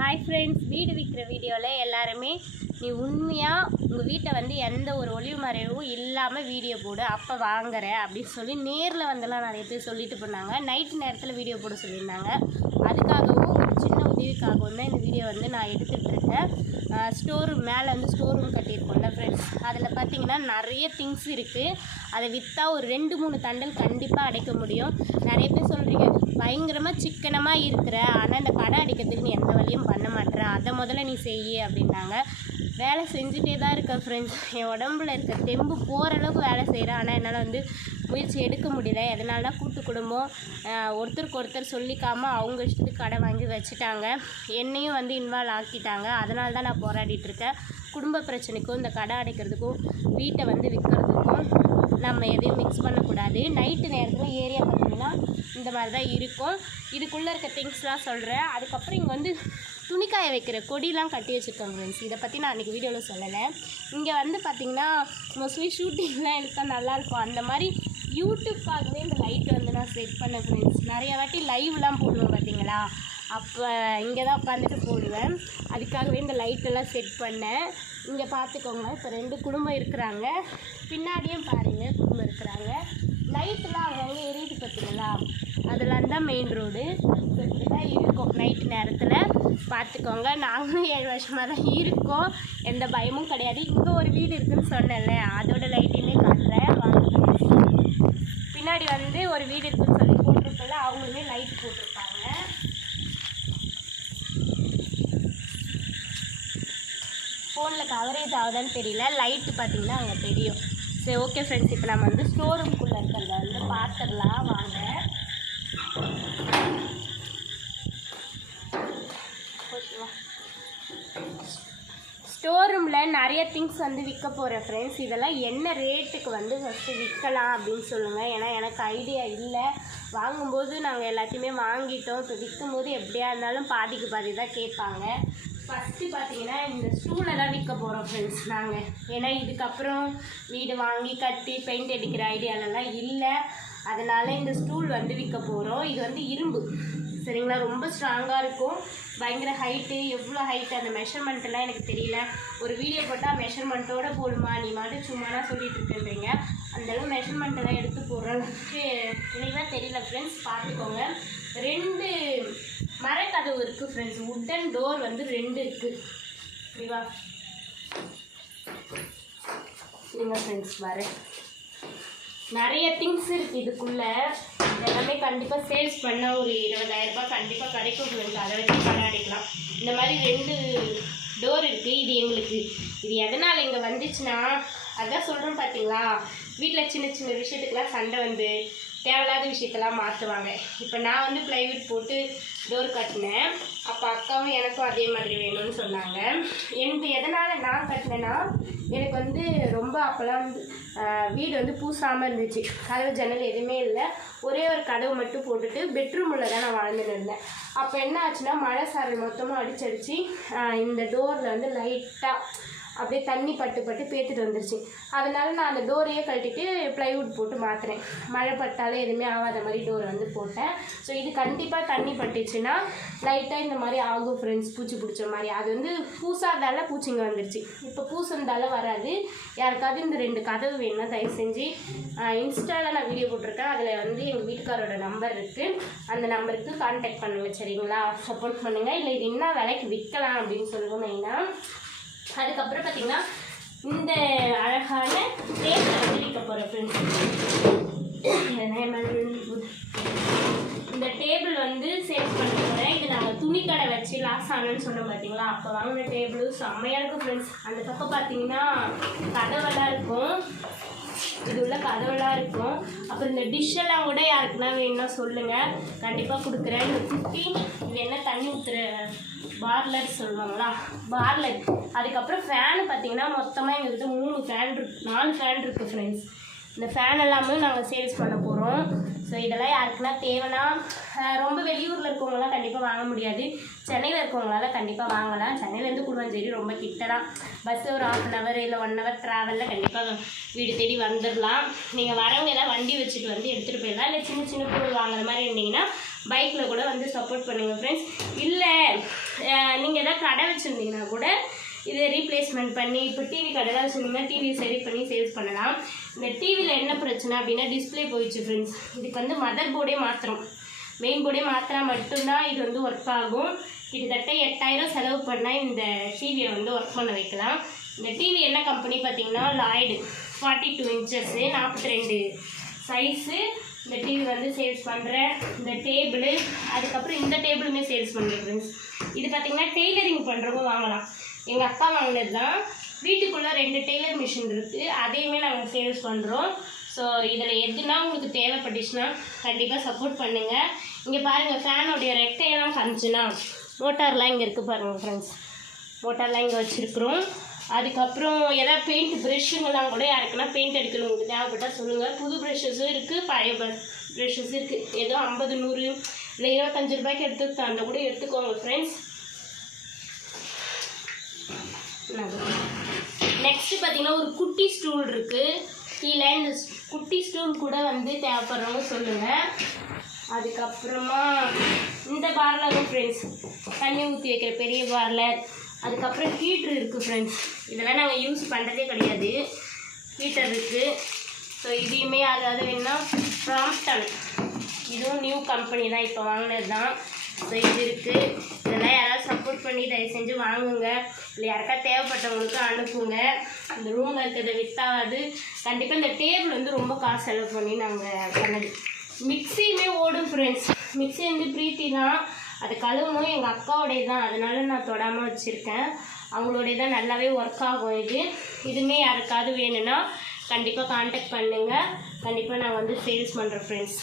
Hi friends வீடு விற்கிற வீடியோவில் எல்லாருமே நீ உண்மையாக உங்கள் வீட்டை வந்து எந்த ஒரு ஒளிவு மறைவும் இல்லாமல் வீடியோ போடு அப்போ வாங்குற அப்படின்னு சொல்லி நேரில் வந்தெல்லாம் நிறைய பேர் சொல்லிட்டு போனாங்க. நைட்டு நேரத்தில் வீடியோ போட சொல்லியிருந்தாங்க. அதுக்காகவும் ஒரு சின்ன உதவிக்காகவும் தான் இந்த வீடியோ வந்து நான் எடுத்துகிட்டு இருக்கேன். ஸ்டோர் மேலே வந்து ஸ்டோர் ரூம் கட்டியிருக்கோம்ல ஃப்ரெண்ட்ஸ் அதில் பார்த்தீங்கன்னா நிறைய திங்ஸ் இருக்குது அதை விற்றா ஒரு ரெண்டு மூணு தண்டல் கண்டிப்பாக அடைக்க முடியும். நிறைய பேர் சொல்கிறீங்க பயங்கரமாக சிக்கனமாக இருக்கிற ஆனால் இந்த கடை அடிக்கிறதுக்கு நீ எந்த வழியும் பண்ண மாட்டேற. அதை முதல்ல நீ செய்ய அப்படின்னாங்க. வேலை செஞ்சுட்டே தான் இருக்கேன் ஃப்ரெண்ட்ஸ் என் உடம்புல இருக்க தெம்பு போகிற அளவுக்கு வேலை செய்கிறேன் ஆனால் என்னால் வந்து முயற்சி எடுக்க முடியல. எதனால கூட்டு குடும்பம் ஒருத்தருக்கு ஒருத்தர் சொல்லிக்காமல் அவங்க இஷ்டத்துக்கு கடை வாங்கி வச்சுட்டாங்க. என்னையும் வந்து இன்வால்வ் ஆக்கிட்டாங்க. அதனால தான் நான் போராடிட்டுருக்கேன் குடும்ப பிரச்சனைக்கும் இந்த கடை அடைக்கிறதுக்கும் வீட்டை வந்து விற்கிறதுக்கும் நம்ம எதையும் மிக்ஸ் பண்ணக்கூடாது. நைட்டு நேரத்தில் ஏரியா பார்த்திங்கன்னா இந்த மாதிரி தான் இருக்கும். இதுக்குள்ளே இருக்க திங்ஸ்லாம் சொல்கிறேன் அதுக்கப்புறம் இங்கே வந்து துணிக்காய வைக்கிற கொடிலாம் கட்டி வச்சுருக்காங்க ஃப்ரெண்ட்ஸ் இதை பற்றி நான் அன்றைக்கி வீடியோவில் சொல்லலை. இங்கே வந்து பார்த்திங்கன்னா மோஸ்ட்லி ஷூட்டிங்லாம் எடுத்தால் நல்லாயிருக்கும் அந்த மாதிரி யூடியூப்காகவே இந்த லைட் வந்து நான் செட் பண்ணேன் ஃப்ரெண்ட்ஸ் நிறையா வாட்டி லைவ்லாம் போடுவேன் பார்த்தீங்களா? அப்போ இங்கே தான் உட்காந்துட்டு போடுவேன். அதுக்காகவே இந்த லைட்டெல்லாம் செட் பண்ணேன். இங்கே பார்த்துக்கோங்க இப்போ ரெண்டு குடும்பம் இருக்கிறாங்க. பின்னாடியும் பாருங்கள் குடும்பம் இருக்கிறாங்க. லைட்டெலாம் அங்கங்கே எரியுது பார்த்தீங்களா அதெல்லாம் தான் மெயின் ரோடு இப்படி தான் இருக்கும் நைட்டு நேரத்தில். பார்த்துக்கோங்க நாங்களும் ஏழு வருஷமாக தான் இருக்கோம். எந்த பயமும் கிடையாது. இங்கே ஒரு வீடு இருக்குன்னு சொன்னேன்ல அதோட லைட்டையுமே காட்டுறேன். வாங்க பின்னாடி வந்து ஒரு வீடு இருக்குன்னு சொல்லி போட்டிருக்கல அவங்களுமே லைட் போட்டிருப்பாங்க. ஃபோனில் கவரேஜ் ஆகுதான்னு தெரியல. லைட்டு பார்த்தீங்கன்னா அங்கே தெரியும். சரி ஓகே ஃப்ரெண்ட்ஸ் இப்போ நம்ம வந்து ஸ்டோர் ரூம்குள்ளே இருக்கிறத வந்து பார்த்துடலாம். வாங்க. ஸ்டோர் ரூமில் நிறைய திங்ஸ் வந்து விற்க போகிறேன் ஃப்ரெண்ட்ஸ் இதெல்லாம் என்ன ரேட்டுக்கு வந்து ஃபஸ்ட்டு விற்கலாம் அப்படின்னு சொல்லுங்கள் ஏன்னா எனக்கு ஐடியா இல்லை. வாங்கும்போது நாங்கள் எல்லாத்தையுமே வாங்கிட்டோம். இப்போ விற்கும் போது எப்படியா இருந்தாலும் பாதிக்கு பாதி தான் கேட்பாங்க. ஃபஸ்ட்டு பார்த்தீங்கன்னா இந்த ஸ்டூலை தான் விற்க போகிறோம் ஃப்ரெண்ட்ஸ் நாங்கள் ஏன்னா இதுக்கப்புறம் வீடு வாங்கி கட்டி பெயிண்ட் அடிக்கிற ஐடியாலெல்லாம் இல்லை. அதனால் இந்த ஸ்டூல் வந்து விற்க போகிறோம் இது வந்து இரும்பு. சரிங்களா? ரொம்ப ஸ்ட்ராங்காக இருக்கும். பயங்கர ஹைட்டு எவ்வளோ ஹைட் அந்த மெஷர்மெண்ட்டெல்லாம் எனக்கு தெரியல. ஒரு வீடியோ போட்டால் மெஷர்மெண்ட்டோட போடுமா நீ மட்டும் சும்மாலாம் சொல்லிட்டு இருக்கேன்றீங்க. அந்தளவு மெஷர்மெண்ட்டெல்லாம் எடுத்து போடுறதுக்கு தெளிவாக தெரியல ஃப்ரெண்ட்ஸ் பார்த்துக்கோங்க. ரெண்டு மரக்கதவு இருக்குது ஃப்ரெண்ட்ஸ் உட்டன் டோர் வந்து ரெண்டு இருக்குது சரிவா? இருங்க ஃப்ரெண்ட்ஸ் வரேன். நிறைய திங்ஸ் இருக்குது இதுக்குள்ளே. எல்லாமே கண்டிப்பாக சேல்ஸ் பண்ணால் ஒரு இருபதாயிரம் ரூபாய் கண்டிப்பாக கிடைக்கும் ஃப்ரெண்ட்ஸ் அதை வச்சு கொண்டாடிக்கலாம் இந்த மாதிரி ரெண்டு டோர் இருக்குது இது எங்களுக்கு. இது எதனால் இங்கே வந்துச்சுன்னா அதான் சொல்கிறோம் பார்த்தீங்களா வீட்டில் சின்ன சின்ன விஷயத்துக்கெலாம் சண்டை வந்து தேவையில்லாத விஷயத்தெல்லாம் மாற்றுவாங்க இப்போ நான் வந்து ப்ளைவுட் போட்டு டோர் கட்டினேன். அப்போ அக்காவும் எனக்கும் அதே மாதிரி வேணும்னு சொன்னாங்க. எனக்கு எதனால் நான் கட்டினேன்னா எனக்கு வந்து ரொம்ப அப்போல்லாம் வந்து வீடு வந்து பூசாமல் இருந்துச்சு. கதவு ஜன்னல் எதுவுமே இல்லை. ஒரே ஒரு கதவு மட்டும் போட்டுட்டு பெட்ரூமில் தான் நான் வாழ்ந்துட்டு இருந்தேன். அப்போ என்ன ஆச்சுன்னா மழை சாரல் மொத்தமாக அடிச்சடிச்சு இந்த டோரில் வந்து லைட்டாக அப்படியே தண்ணி பட்டு பட்டு பேத்துட்டு வந்துருச்சு. அதனால நான் அந்த டோரையே கழட்டிட்டு ப்ளைவுட் போட்டு மாற்றுறேன் மழை பட்டாலே எதுவுமே ஆகாத மாதிரி டோர் வந்து போட்டேன். ஸோ இது கண்டிப்பாக தண்ணி பட்டுச்சுன்னா லைட்டாக இந்த மாதிரி ஆகும் ஃப்ரெண்ட்ஸ் பூச்சி பிடிச்ச மாதிரி. அது வந்து பூசாதால பூச்சிங்க வந்துருச்சு. இப்போ பூசந்தால வராது. யாருக்காவது இந்த ரெண்டு கதவு வேணும்னா தயவு செஞ்சு இன்ஸ்டாவில் நான் வீடியோ போட்டிருக்கேன். அதில் வந்து எங்கள் வீட்டுக்காரோட நம்பர் இருக்குது அந்த நம்பருக்கு கான்டாக்ட் பண்ணுங்கள் சரிங்களா? சப்போர்ட் பண்ணுங்கள் இல்லை இது என்ன விலைக்கு விற்கலாம் அப்படின்னு சொல்லுவோம் மெயினாக அதுக்கப்புறம் பார்த்தீங்கன்னா இந்த அழகான டேபிளை வந்து விற்க போகிறேன் ஃப்ரெண்ட்ஸ் இந்த டேபிள் வந்து சேல்ஸ் பண்ண போகிறேன் இது நாங்கள் துணி கடை வச்சு லாஸ் ஆனோன்னு சொன்னோம் பார்த்தீங்களா அப்போ வாங்கின டேபிள் செம்மையாக இருக்கும் ஃப்ரெண்ட்ஸ் அந்த பக்கம் பார்த்தீங்கன்னா கதவெல்லாம் இருக்கும். இது உள்ள கதவெல்லாம் இருக்கும். அப்புறம் இந்த டிஷ்ஷெல்லாம் கூட யாருக்குன்னா வேணும்னா சொல்லுங்கள் கண்டிப்பாக கொடுக்குறேன். இந்த குட்டி இது என்ன தண்ணி ஊற்றுற பார்லர் சொல்லுவாங்களா? பார்லர் அதுக்கப்புறம் ஃபேனு பார்த்தீங்கன்னா மொத்தமாக எங்கள்கிட்ட மூணு ஃபேன் இருக்கு. நாலு ஃபேன் இருக்குது ஃப்ரெண்ட்ஸ் இந்த ஃபேன் எல்லாமே நாங்கள் சேல்ஸ் பண்ண போகிறோம் ஸோ இதெல்லாம் யாருக்குன்னா தேவைன்னா ரொம்ப வெளியூரில் இருக்கவங்களாம் கண்டிப்பாக வாங்க முடியாது. சென்னையில் இருக்கவங்களால கண்டிப்பாக வாங்கலாம். சென்னையிலேருந்து குடும்பஞ்சேரி ரொம்ப கிட்ட தான். பஸ்ஸு ஒரு ஆஃப் அன் ஹவர் இல்லை ஒன் ஹவர் ட்ராவலில் கண்டிப்பாக வீடு தேடி வந்துடலாம் நீங்கள் வரவங்க எல்லாம் வண்டி வச்சுட்டு வந்து எடுத்துகிட்டு போயிடலாம் இல்லை சின்ன சின்ன பொருள் வாங்குற மாதிரி இருந்தீங்கன்னா பைக்கில் கூட வந்து சப்போர்ட் பண்ணுங்கள் ஃப்ரெண்ட்ஸ் இல்லை நீங்கள் கடை வச்சுருந்தீங்கன்னா கூட இதை ரீப்ளேஸ்மெண்ட் பண்ணி இப்போ டிவி கடையில் வச்சுருந்தீங்கன்னா டிவியை சரி பண்ணி சேல்ஸ் பண்ணலாம். இந்த டிவியில் என்ன பிரச்சனை அப்படின்னா டிஸ்ப்ளே போயிடுச்சு ஃப்ரெண்ட்ஸ் இதுக்கு வந்து மதர் போர்டே மாத்திரம் மெயின் போர்டே மாத்திரா மட்டும்தான் இது வந்து ஒர்க் ஆகும். கிட்டத்தட்ட எட்டாயிரம் செலவு பண்ணால் இந்த டிவியை வந்து ஒர்க் பண்ண வைக்கலாம். இந்த டிவி என்ன கம்பெனி பார்த்தீங்கன்னா லாய்டு ஃபார்ட்டி டூ இன்ச்சஸ்ஸு நாற்பத்தி ரெண்டு சைஸு இந்த டிவி வந்து சேல்ஸ் பண்ணுறேன் இந்த டேபிள் அதுக்கப்புறம் இந்த டேபிளுமே சேல்ஸ் பண்ணுறேன் ஃப்ரெண்ட்ஸ் இது பார்த்தீங்கன்னா டெய்லரிங் பண்ணுறவங்க வாங்கலாம். எங்கள் அக்கா வாங்கினது தான். வீட்டுக்குள்ளே ரெண்டு டெய்லர் மிஷின் இருக்குது அதையுமே நாங்கள் சேல்ஸ் பண்ணுறோம் ஸோ இதில் எதுனா உங்களுக்கு தேவைப்பட்டுச்சுன்னா கண்டிப்பாக சப்போர்ட் பண்ணுங்கள் இங்கே பாருங்கள் ஃபேனுடைய ரெட்டையெல்லாம் கமிச்சுன்னா மோட்டார்லாம் இங்கே இருக்குது பாருங்கள் ஃப்ரெண்ட்ஸ் மோட்டார்லாம் இங்கே வச்சுருக்குறோம். அதுக்கப்புறம் எதாவது பெயிண்ட் ப்ரெஷ்ஷுங்கெல்லாம் கூட யாருக்குன்னா பெயிண்ட் அடிக்கணும் உங்களுக்கு தேவைப்பட்டால் சொல்லுங்கள் புது ப்ரெஷ்ஷஸும் இருக்குது பழைய ப்ரெஷ்ஷஸ் இருக்குது ஏதோ ஐம்பது நூறு இல்லை இருபத்தஞ்சு ரூபாய்க்கு எடுத்து அந்த கூட எடுத்துக்கோங்க ஃப்ரெண்ட்ஸ் நெக்ஸ்ட் பார்த்தீங்கன்னா ஒரு குட்டி ஸ்டூல் இருக்குது கீழே இந்த குட்டி ஸ்டூல் கூட வந்து தேவைப்படுறவங்க சொல்லுங்கள் அதுக்கப்புறமா இந்த பார்லரும் ஃப்ரெண்ட்ஸ் தண்ணி ஊற்றி வைக்கிற பெரிய பார்லர் அதுக்கப்புறம் ஹீட்ரு இருக்குது ஃப்ரெண்ட்ஸ் இதெல்லாம் நாங்கள் யூஸ் பண்ணுறதே கிடையாது. ஹீட்டர் இருக்குது ஸோ இதையுமே யாராவது வேணும்னா ப்ராம்ப்டன் இதுவும் நியூ கம்பெனி தான். இப்போ வாங்கினது தான் ஸோ இது இருக்குது இதெல்லாம் யாராவது சப்போர்ட் பண்ணி தயவு செஞ்சு வாங்குங்க. இல்லை யாருக்கா தேவைப்பட்டவங்களுக்கு அனுப்புங்க. இந்த ரூமில் இருக்கிறத வித்தாவது. கண்டிப்பாக இந்த டேபிள் வந்து ரொம்ப காசு செலவு பண்ணி நாங்கள் பண்ணது. மிக்ஸியுமே ஓடும் ஃப்ரெண்ட்ஸ் மிக்ஸி வந்து பிரீத்தி தான். அது கழுவணும் எங்கள் அக்காவோடைய தான் அதனால நான் தொடாமல் வச்சுருக்கேன். அவங்களுடைய தான் நல்லாவே ஒர்க் ஆகும் இது. இதுவுமே யாருக்காவது வேணும்னா கண்டிப்பாக காண்டாக்ட் பண்ணுங்கள் கண்டிப்பாக நான் வந்து சேல்ஸ் பண்ணுறேன் ஃப்ரெண்ட்ஸ்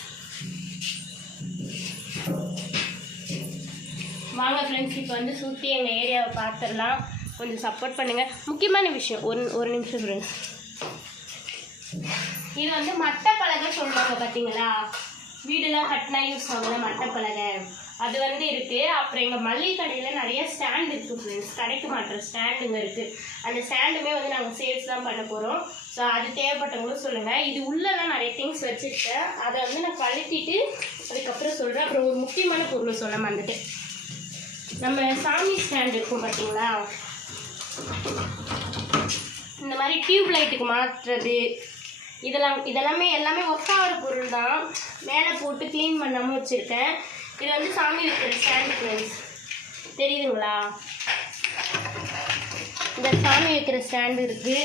வாங்க ஃப்ரெண்ட்ஸ் இப்போ வந்து சுற்றி எங்கள் ஏரியாவை பார்த்துடலாம் கொஞ்சம் சப்போர்ட் பண்ணுங்கள் முக்கியமான விஷயம் ஒரு ஒரு நிமிஷம் ஃப்ரெண்ட்ஸ் இது வந்து மட்டை பலகை சொல்லுவாங்க பார்த்தீங்களா வீடெல்லாம் கட்டினா யூஸ் ஆகுது மட்டை பலகை அது வந்து இருக்குது அப்புறம் எங்கள் மளிகை கடையில் நிறைய ஸ்டாண்ட் இருக்குது ஃப்ரெண்ட்ஸ் கிடைக்க மாட்டேற ஸ்டாண்டுங்க இருக்குது அந்த ஸ்டாண்டுமே வந்து நாங்கள் சேல்ஸ் தான் பண்ண போகிறோம் ஸோ அது தேவைப்பட்டவங்களும் சொல்லுங்கள் இது உள்ளெல்லாம் நிறைய திங்ஸ் வச்சுருக்கேன். அதை வந்து நான் கழட்டிட்டு அதுக்கப்புறம் சொல்கிறேன் அப்புறம் ஒரு முக்கியமான பொருள் சொல்ல மறந்துட்டேன். நம்ம சாமி ஸ்டாண்ட் இருக்கும் பார்த்தீங்களா இந்த மாதிரி டியூப் லைட்டுக்கு மாற்றுறது இதெல்லாம் இதெல்லாமே எல்லாமே ஒர்க் பொருள் தான். மேலே போட்டு க்ளீன் பண்ணாமல் வச்சுருக்கேன். இது வந்து சாமி வைக்கிற ஸ்டாண்ட் ஃப்ரெண்ட்ஸ் தெரியுதுங்களா? இந்த சாமி வைக்கிற ஸ்டாண்டு இருக்குது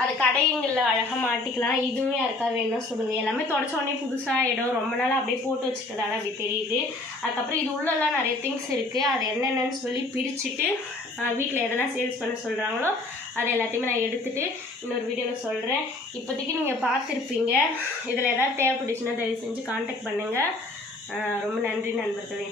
அது கடைங்களில் அழகாக மாட்டிக்கலாம். இதுவுமே யாருக்கா வேணும்னு சொல்லுங்கள் எல்லாமே தொடச்ச உடனே புதுசாக இடம் ரொம்ப நாளாக அப்படியே போட்டு வச்சுட்டதால அப்படி தெரியுது. அதுக்கப்புறம் இது உள்ளெல்லாம் நிறைய திங்ஸ் இருக்குது அது என்னென்னு சொல்லி பிரிச்சுட்டு வீட்டில் எதெல்லாம் சேல்ஸ் பண்ண சொல்கிறாங்களோ அது எல்லாத்தையுமே நான் எடுத்துகிட்டு இன்னொரு வீடியோவில் சொல்கிறேன் இப்போதைக்கு நீங்கள் பார்த்துருப்பீங்க. இதில் எதாவது தேவைப்பட்டுச்சுன்னா தயவு செஞ்சு காண்டாக்ட் பண்ணுங்கள் ரொம்ப நன்றி நண்பர்களே.